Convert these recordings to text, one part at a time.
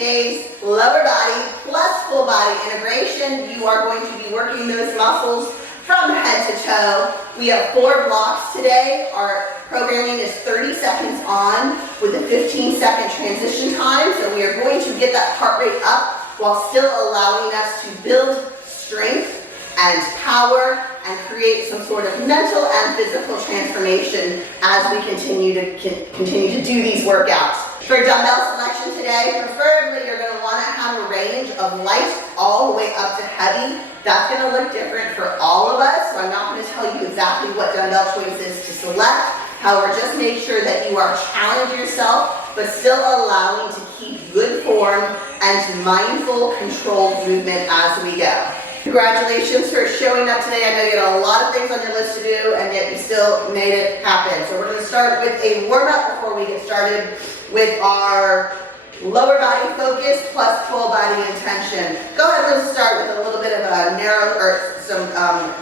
today's lower body plus full body integration. You are going to be working those muscles from head to toe. We have 4 blocks today. Our programming is 30 seconds on with a 15-second transition time. So we are going to get that heart rate up while still allowing us to build strength and power and create some sort of mental and physical transformation as we continue to do these workouts. For dumbbell selection today, preferably you're going to want to have a range of light all the way up to heavy. That's going to look different for all of us, so I'm not going to tell you exactly what dumbbell choices to select. However, just make sure that you are challenging yourself, but still allowing to keep good form and mindful, controlled movement as we go. Congratulations for showing up today. I know you had a lot of things on your list to do, and yet you still made it happen. So we're going to start with a warm-up before we get started with our lower body focus plus full body intention. Go ahead and start with a little bit of a narrow or some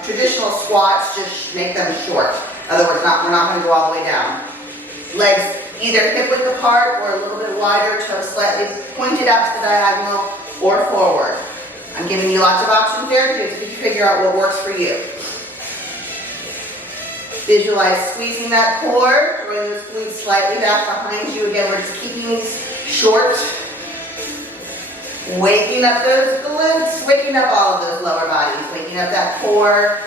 traditional squats. Just make them short. In other words, we're not going to go all the way down. Legs either hip width apart or a little bit wider, toes slightly pointed out to the diagonal or forward. I'm giving you lots of options there to figure out what works for you. Visualize squeezing that core, throwing those glutes slightly back behind you. Again, we're just keeping these short. Waking up those glutes, waking up all of those lower bodies, waking up that core.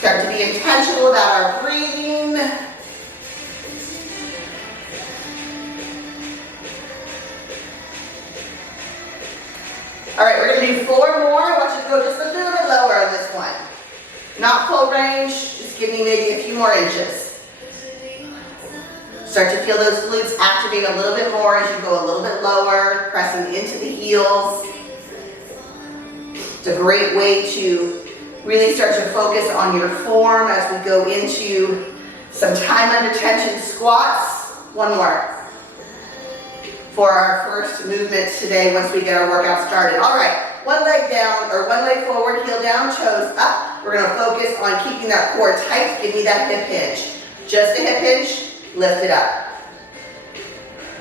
Start to be intentional about our breathing. All right, we're going to do 4 more. I want you to go just a little bit lower on this one. Not full range, just give me maybe a few more inches. Start to feel those glutes activate a little bit more as you go a little bit lower, pressing into the heels. It's a great way to really start to focus on your form as we go into some time under tension squats. 1 more. For our first movement today once we get our workout started. All right, 1 leg down or 1 leg forward, heel down, toes up. We're going to focus on keeping that core tight. Give me that hip hinge. Just a hip hinge, lift it up.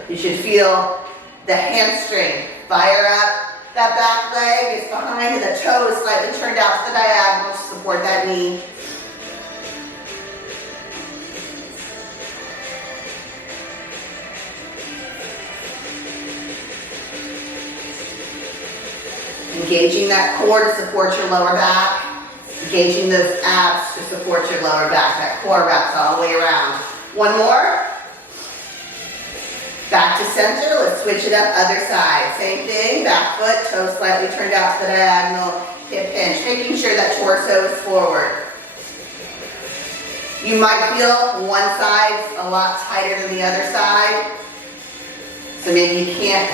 You should feel the hamstring fire up. That back leg is behind and the toe is slightly turned out to the diagonal to support that knee. Engaging that core to support your lower back. Engaging those abs to support your lower back. That core wraps all the way around. 1 more. Back to center. Let's switch it up other side. Same thing. Back foot, toes slightly turned out to the diagonal. Hip hinge. Making sure that torso is forward. You might feel one side a lot tighter than the other side. So maybe you can't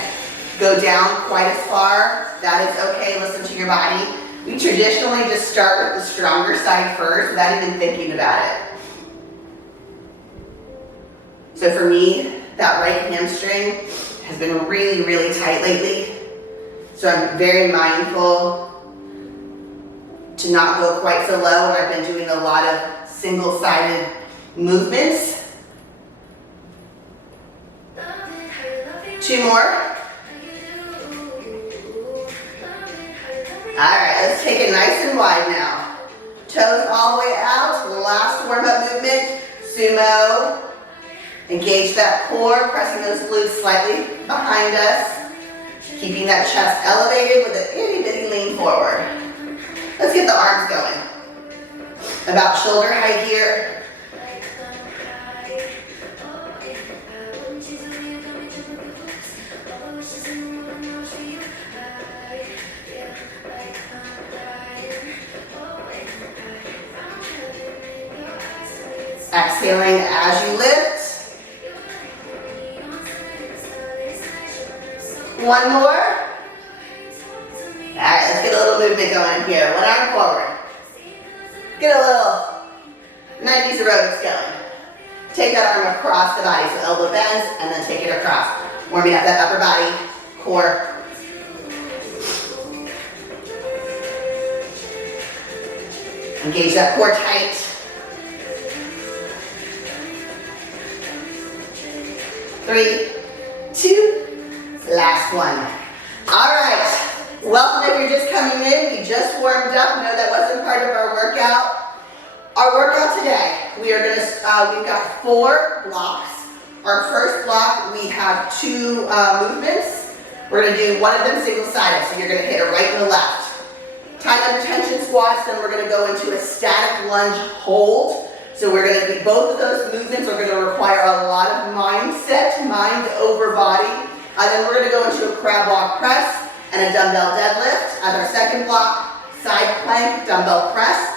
go down quite as far. That is okay. Listen to your body. We traditionally just start with the stronger side first without even thinking about it. So for me, that right hamstring has been really, really tight lately. So I'm very mindful to not go quite so low, and I've been doing a lot of single-sided movements. 2 more. All right, let's take it nice and wide now. Toes all the way out. Last warm-up movement. Sumo. Engage that core, pressing those glutes slightly behind us. Keeping that chest elevated with an itty-bitty lean forward. Let's get the arms going. About shoulder height here. Exhaling as you lift. 1 more. All right, let's get a little movement going here. 1 arm forward. Get a little 90s aerobics going. Take that arm across the body, so elbow bends, and then take it across. Warming up that upper body, core. Engage that core tight. 3, 2, Last one. All right. Welcome if you're just coming in. We just warmed up. No, that wasn't part of our workout. Our workout today, we've got 4 blocks. Our first block, we have 2 movements. We're gonna do one of them single-sided, so you're gonna hit a right and a left. Time under tension squats, then we're gonna go into a static lunge hold. So we're gonna do both of those movements are gonna require a lot of mindset, mind over body. And then we're gonna go into a crab walk press and a dumbbell deadlift. As our second block, side plank, dumbbell press.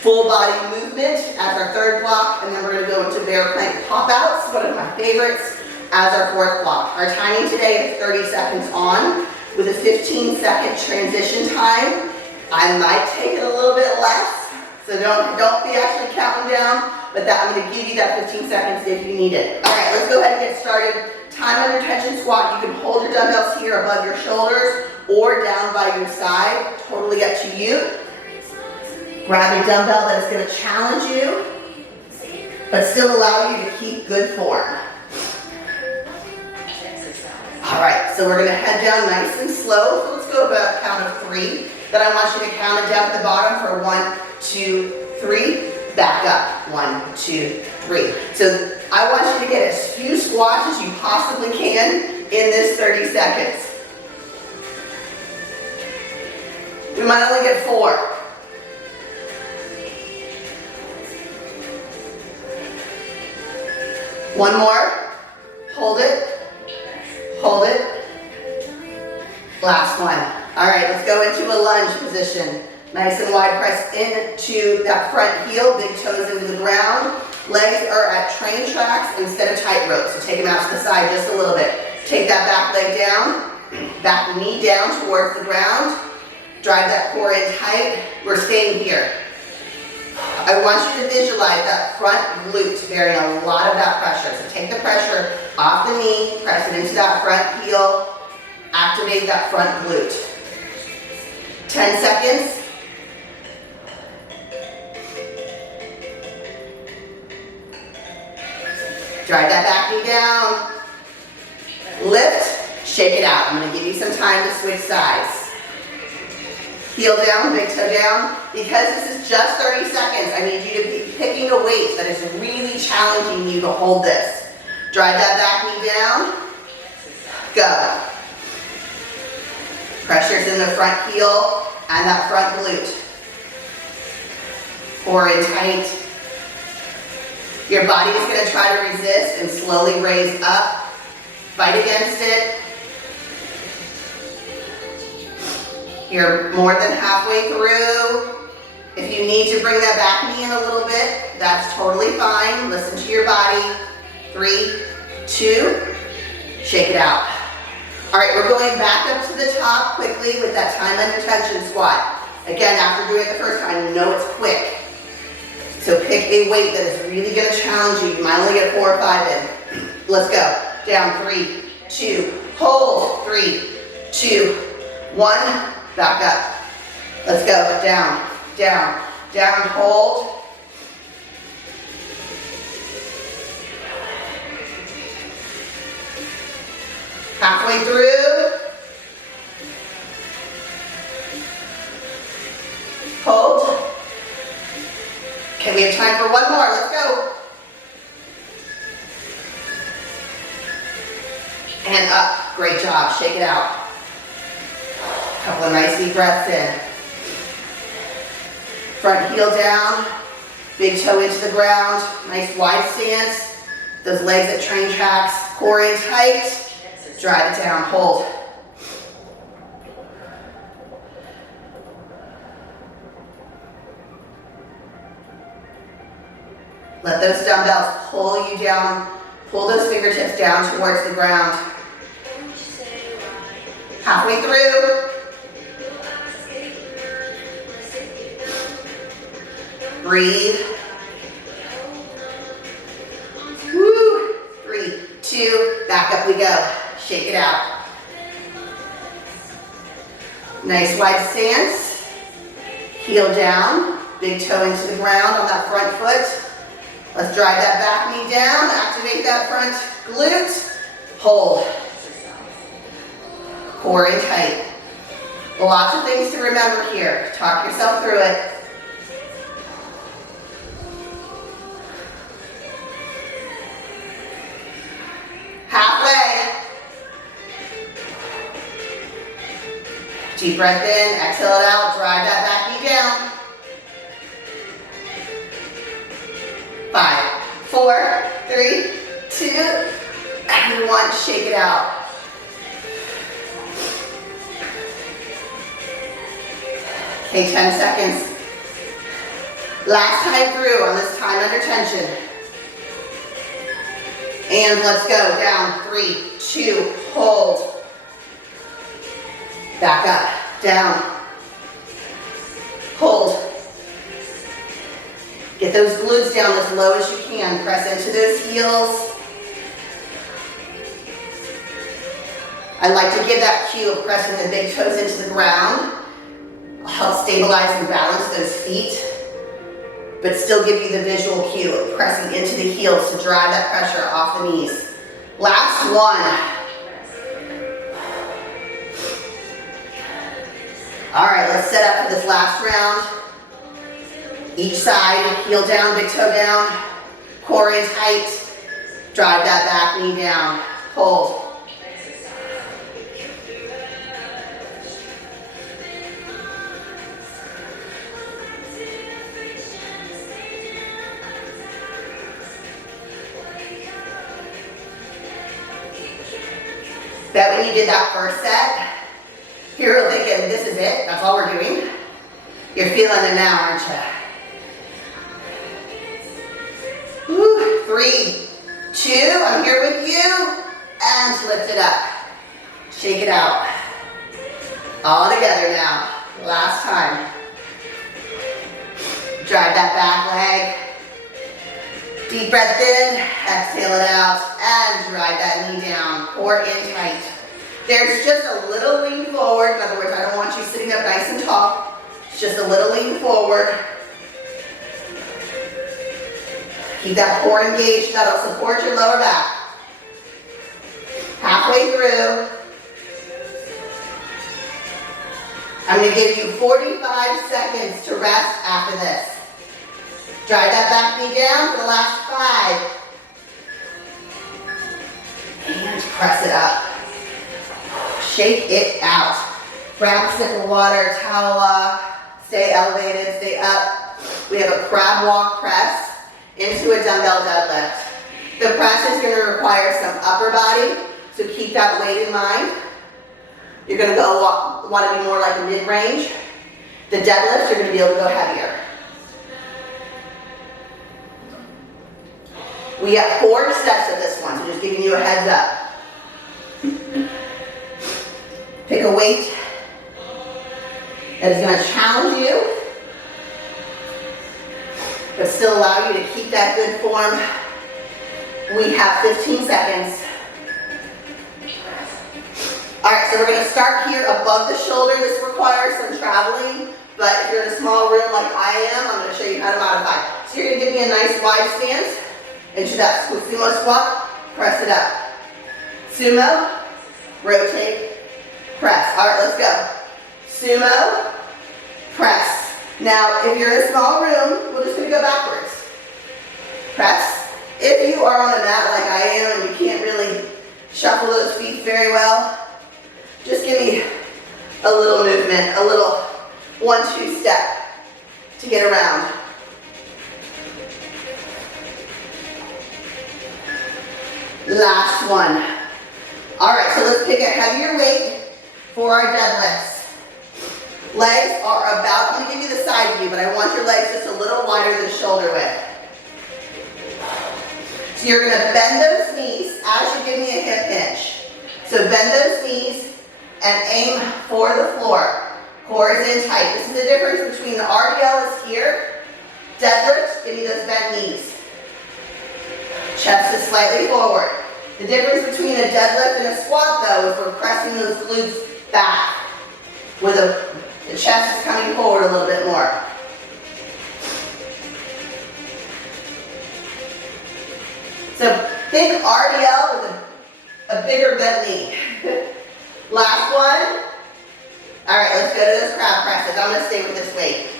Full body movement as our third block, and then we're gonna go into bear plank pop-outs, one of my favorites, as our fourth block. Our timing today is 30 seconds on with a 15-second transition time. I might take it a little bit less, so don't be actually counting down, but I'm gonna give you that 15 seconds if you need it. All right, let's go ahead and get started. Time under tension squat, you can hold your dumbbells here above your shoulders or down by your side, totally up to you. Grab a dumbbell that is gonna challenge you, but still allow you to keep good form. All right, so we're gonna head down nice and slow. So let's go about a count of 3. Then I want you to count it down at the bottom for 1, 2, 3. Back up, 1, 2, 3. So I want you to get as few squats as you possibly can in this 30 seconds. We might only get 4. One more. Hold it. Hold it. Last one. All right, let's go into a lunge position. Nice and wide press into that front heel, big toes into the ground. Legs are at train tracks instead of tightrope, so take them out to the side just a little bit. Take that back leg down, back knee down towards the ground. Drive that core in tight. We're staying here. I want you to visualize that front glute bearing a lot of that pressure. So take the pressure off the knee, press it into that front heel, activate that front glute. 10 seconds. Drive that back knee down. Lift, shake it out. I'm going to give you some time to switch sides. Heel down, big toe down. Because this is just 30 seconds, I need you to be picking a weight that is really challenging you to hold this. Drive that back knee down. Go. Pressure's in the front heel and that front glute. Core in tight. Your body is going to try to resist and slowly raise up. Fight against it. You're more than halfway through. If you need to bring that back knee in a little bit, that's totally fine. Listen to your body. 3, 2, shake it out. All right, we're going back up to the top quickly with that time under tension squat. Again, after doing it the first time, you know it's quick. So pick a weight that is really gonna challenge you. You might only get 4 or 5 in. Let's go. Down, 3, 2, hold, 3, 2, 1, back up. Let's go, down, down, down, hold. Halfway through. Hold. Okay, we have time for one more. Let's go. And up. Great job. Shake it out. A couple of nice deep breaths in. Front heel down. Big toe into the ground. Nice wide stance. Those legs at train tracks. Core in tight. Drive it down. Hold. Let those dumbbells pull you down, pull those fingertips down towards the ground. Halfway through. Breathe. Woo. 3, 2, back up we go. Shake it out. Nice wide stance. Heel down, big toe into the ground on that front foot. Let's drive that back knee down, activate that front glute. Hold. core in tight. Lots of things to remember here. Talk yourself through it. Halfway. Deep breath in, exhale it out, drive that back knee down. 5, 4, 3, 2, and 1. Shake it out. Okay, 10 seconds. Last time through on this time under tension. And let's go. Down, 3, 2, hold. Back up, down, hold. Get those glutes down as low as you can. Press into those heels. I like to give that cue of pressing the big toes into the ground. Help stabilize and balance those feet, but still give you the visual cue of pressing into the heels to drive that pressure off the knees. Last one. All right, let's set up for this last round. Each side, heel down, big toe down, core in tight. Drive that back knee down, hold. Bet when you did that first set, you're thinking, this is it, that's all we're doing. You're feeling it now, aren't you? Woo, 3, 2, I'm here with you, and lift it up. Shake it out. All together now, last time. Drive that back leg. Deep breath in, exhale it out, and drive that knee down, core in tight. There's just a little lean forward. In other words, I don't want you sitting up nice and tall. It's just a little lean forward. Keep that core engaged. That'll support your lower back. Halfway through. I'm going to give you 45 seconds to rest after this. Drive that back knee down for the last 5. And press it up. Shake it out. Grab a sip of water, towel off, stay elevated, stay up. We have a crab walk press into a dumbbell deadlift. The press is going to require some upper body, so keep that weight in mind. You're going to want to be more like a mid-range. The deadlifts, you're going to be able to go heavier. We have 4 sets of this one, so just giving you a heads up. Pick a weight that is going to challenge you, but still allow you to keep that good form. We have 15 seconds. All right, so we're going to start here above the shoulder. This requires some traveling, but if you're in a small room like I am, I'm going to show you how to modify. So you're going to give me a nice wide stance into that sumo squat. Press it up. Sumo, rotate, press. All right, let's go. Sumo, press. Now, if you're in a small room, we're just going to go backwards. Press. If you are on a mat like I am and you can't really shuffle those feet very well, just give me a little movement, a little 1-2 step to get around. Last one. All right, so let's pick a heavier weight for our deadlifts. Legs are about, I'm going to give you the side view, but I want your legs just a little wider than shoulder width. So you're going to bend those knees as you give me a hip hinge. So bend those knees and aim for the floor. Core is in tight. This is the difference between the RDL is here. Deadlift, give me those bent knees. Chest is slightly forward. The difference between a deadlift and a squat, though, is we're pressing those glutes back, where the chest is coming forward a little bit more. So think RDL with a bigger bent knee. Last one. All right, let's go to those crab presses. I'm gonna stay with this weight.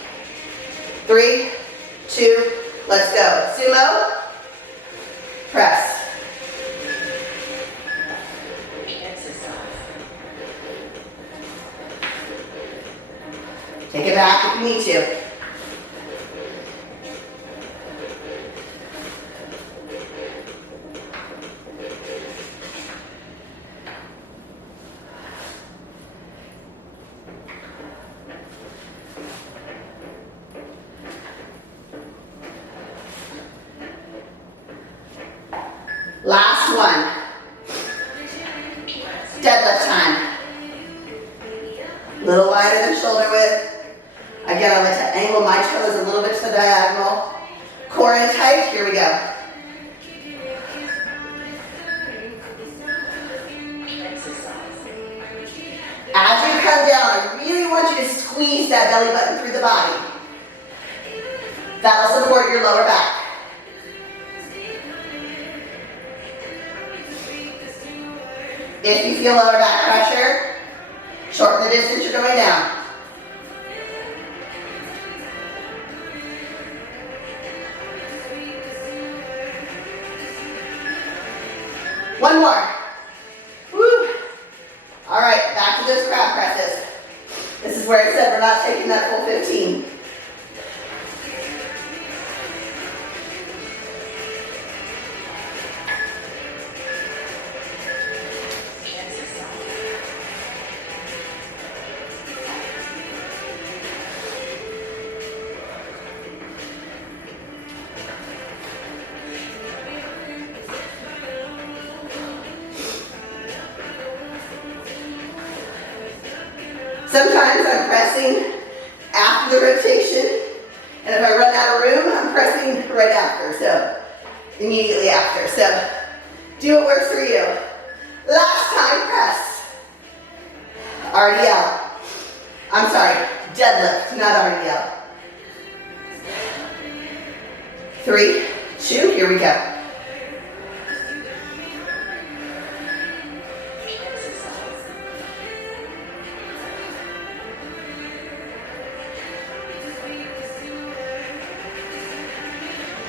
3, 2, let's go. Sumo, press. Take it back if you need to. Last one. Deadlift time. A little wider than shoulder width. Again, I like to angle my toes a little bit to the diagonal. Core in tight, here we go. As you come down, I really want you to squeeze that belly button through the body. That'll support your lower back. If you feel lower back pressure, shorten the distance you're going down. One more. Woo. All right, back to those crab presses. This is where it said we're not taking that full 15. Sometimes I'm pressing after the rotation, and if I run out of room, I'm pressing right after, so immediately after. So do what works for you. Last time press. RDL. I'm sorry, deadlift, not RDL. 3, 2, here we go.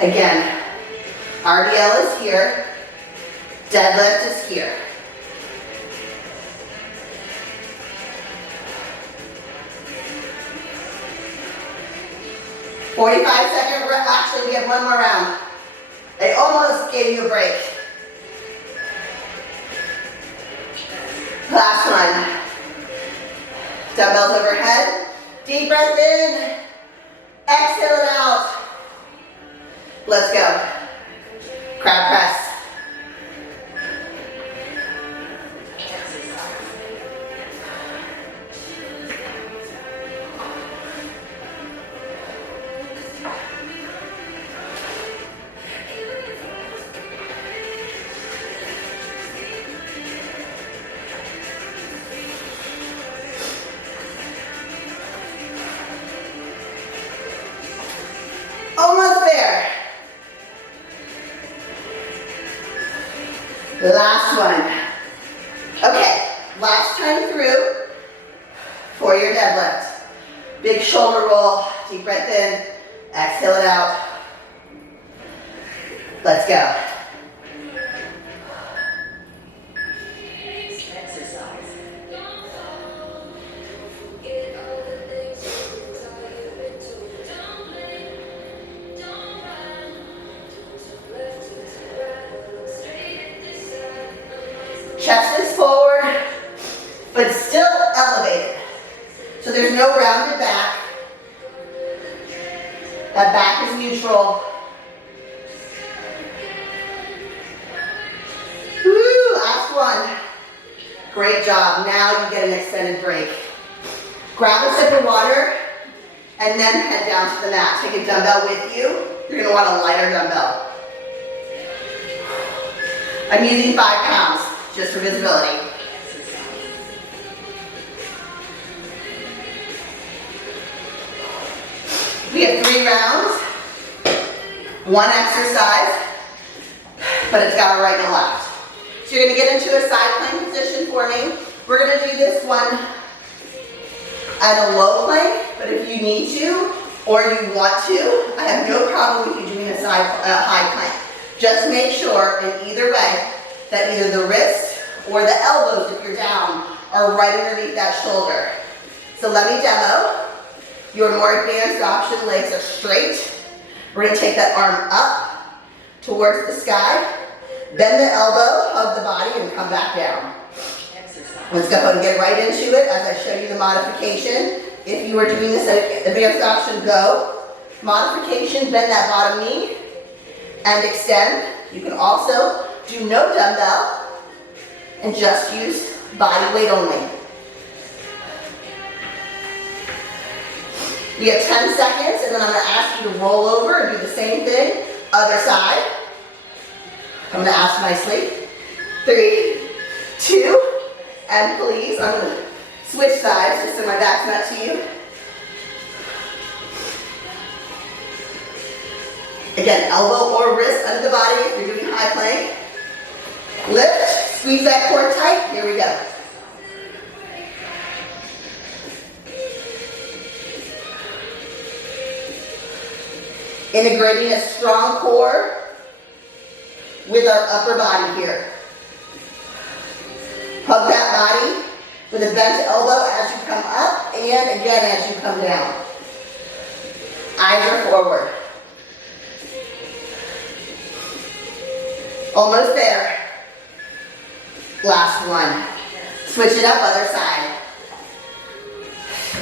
Again, RDL is here, deadlift is here. Actually we have one more round. I almost gave you a break. Last one. Dumbbells overhead, deep breath in, exhale it out. Let's go. Crab press. Almost there. Last one. Okay, last time through for your deadlift. Big shoulder roll, deep breath in, exhale it out. Let's go. Chest is forward, but still elevated. So there's no rounded back. That back is neutral. Woo, last one. Great job. Now you get an extended break. Grab a sip of water and then head down to the mat. Take a dumbbell with you. You're gonna want a lighter dumbbell. I'm using 5 pounds. Just for visibility. We have 3 rounds, 1 exercise, but it's got a right and a left. So you're gonna get into a side plank position for me. We're gonna do this one at a low plank, but if you need to, or you want to, I have no problem with you doing a high plank. Just make sure in either way that either the wrist or the elbows, if you're down, are right underneath that shoulder. So let me demo. Your more advanced option, legs are straight. We're gonna take that arm up towards the sky, bend the elbow, hug the body, and come back down. Let's go ahead and get right into it as I show you the modification. If you are doing this advanced option, go. Modification, bend that bottom knee and extend. You can also do no dumbbell and just use body weight only. You have 10 seconds, and then I'm going to ask you to roll over and do the same thing. Other side. I'm going to ask nicely. 3, 2, and please, I'm going to switch sides just so my back's not to you. Again, elbow or wrist under the body if you're doing high plank. Lift, squeeze that core tight. Here we go. Integrating a strong core with our upper body here. Hug that body with a bent elbow as you come up and again as you come down. Eyes are forward. Almost there. Last one. Switch it up, other side.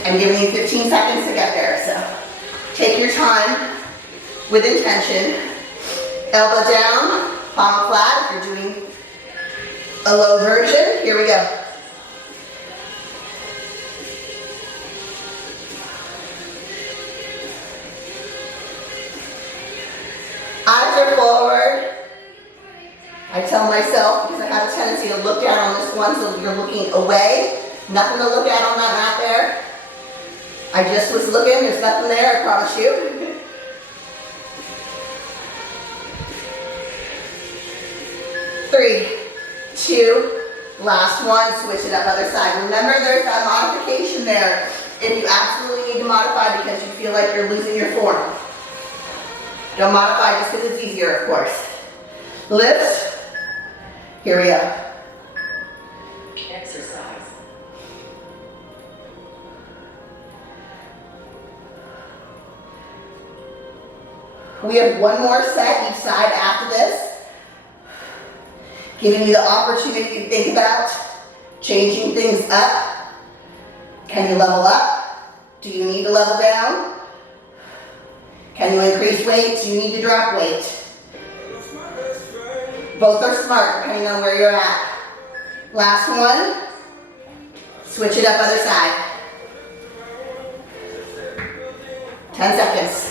I'm giving you 15 seconds to get there, so take your time with intention. Elbow down, palm flat if you're doing a low version. Here we go. Eyes are forward. I tell myself, because I have a tendency to look down on this one, so you're looking away. Nothing to look at on that mat there. I just was looking, there's nothing there, I promise you. 3, 2, last one, switch it up other side. Remember, there's that modification there if you absolutely need to modify because you feel like you're losing your form. Don't modify just because it's easier, of course. Lift. Here we go. Exercise. We have one more set each side after this. Giving you the opportunity to think about changing things up. Can you level up? Do you need to level down? Can you increase weight? Do you need to drop weight? Both are smart depending on where you're at. Last one. Switch it up other side. 10 seconds.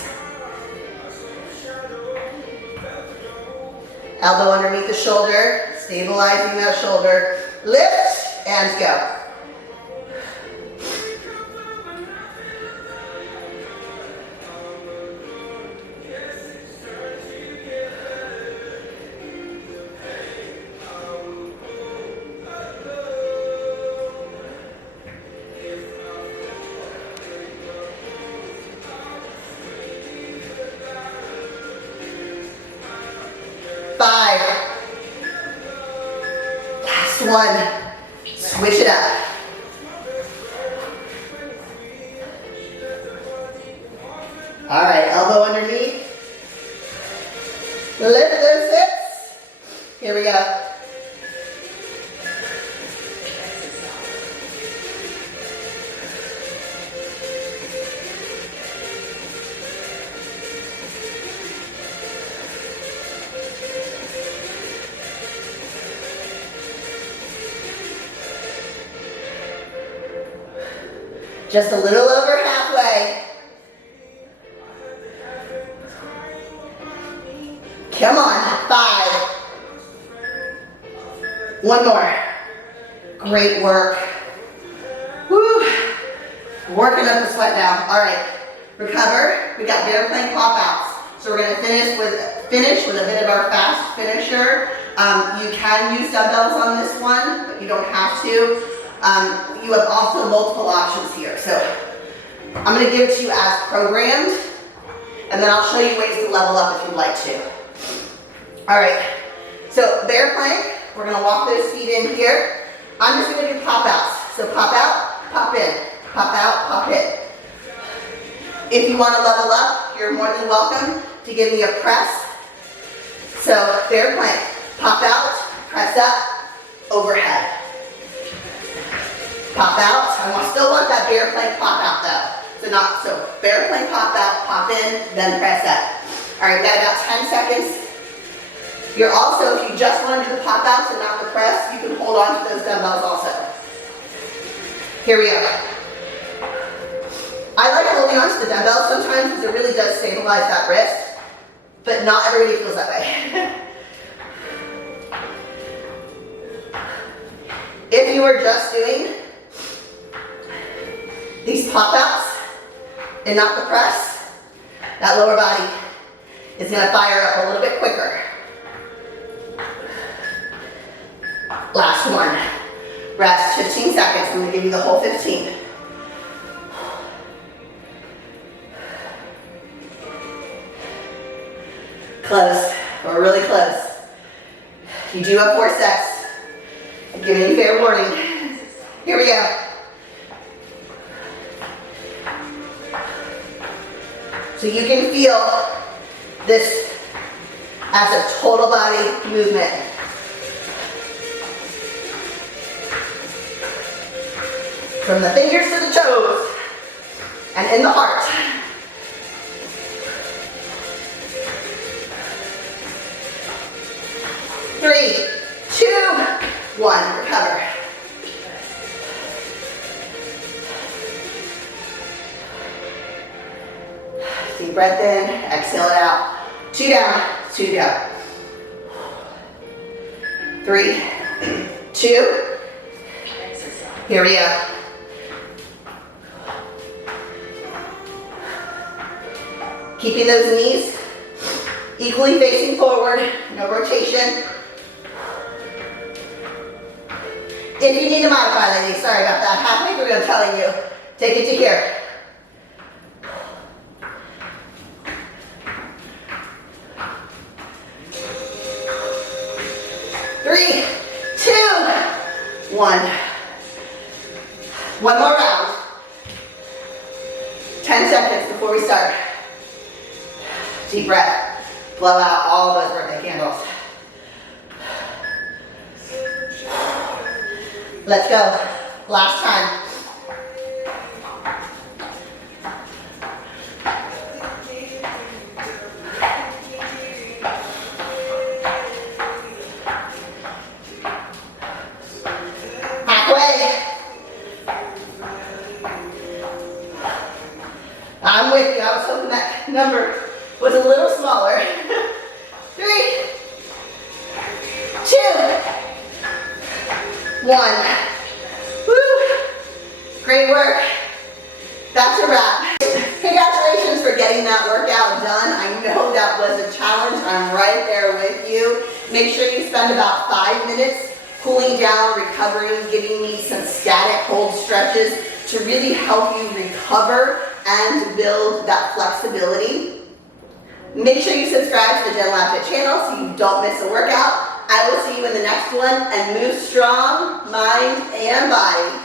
Elbow underneath the shoulder, stabilizing that shoulder. Lift and go. One, switch it up. All right, elbow underneath. Lift those hips. Here we go. Just a little over halfway. Come on, 5. One more. Great work. Woo. Working up the sweat down. All right, recover. We got bear plank pop outs. So we're gonna finish with a bit of our fast finisher. You can use dumbbells on this one, but you don't have to. You have also multiple options here. So I'm going to give it to you as programmed, and then I'll show you ways to level up if you'd like to. All right, so bear plank, we're going to walk those feet in here. I'm just going to do pop outs. So pop out, pop in, pop out, pop in. If you want to level up, you're more than welcome to give me a press. So bear plank, pop out, press up, overhead. Pop out. I still want that bear plank pop out though. So bear plank pop out, pop in, then press up. All right, we got about 10 seconds. You're also, if you just want to do the pop outs and not the press, you can hold on to those dumbbells also. Here we go. I like holding on to the dumbbells sometimes because it really does stabilize that wrist, but not everybody feels that way. If you are just doing these pop outs and not the press, that lower body is going to fire up a little bit quicker. Last one. Rest 15 seconds. I'm going to give you the whole 15. Close. We're really close. You do have 4 sets. I'm giving you fair warning. Here we go. So you can feel this as a total body movement. From the fingers to the toes and in the heart. Three, two, one. Recover. Deep breath in, exhale it out. 2 down, 2 down. 3, 2. Here we go. Keeping those knees equally facing forward, no rotation. If you need to modify, ladies, sorry about that. Halfway through, I'm telling you, take it to here. Three, two, one. One more round. 10 seconds before we start. Deep breath. Blow out all those birthday candles. Let's go. Last time. Halfway. I'm with you. I was hoping that number was a little smaller. 3, 2, 1. Woo! Great work. That's a wrap. Congratulations for getting that workout done. I know that was a challenge. I'm right there with you. Make sure you spend about 5 minutes cooling down, recovering, giving me some static hold stretches to really help you recover and build that flexibility. Make sure you subscribe to the Gen Lab Fit channel so you don't miss a workout. I will see you in the next one, and move strong, mind and body.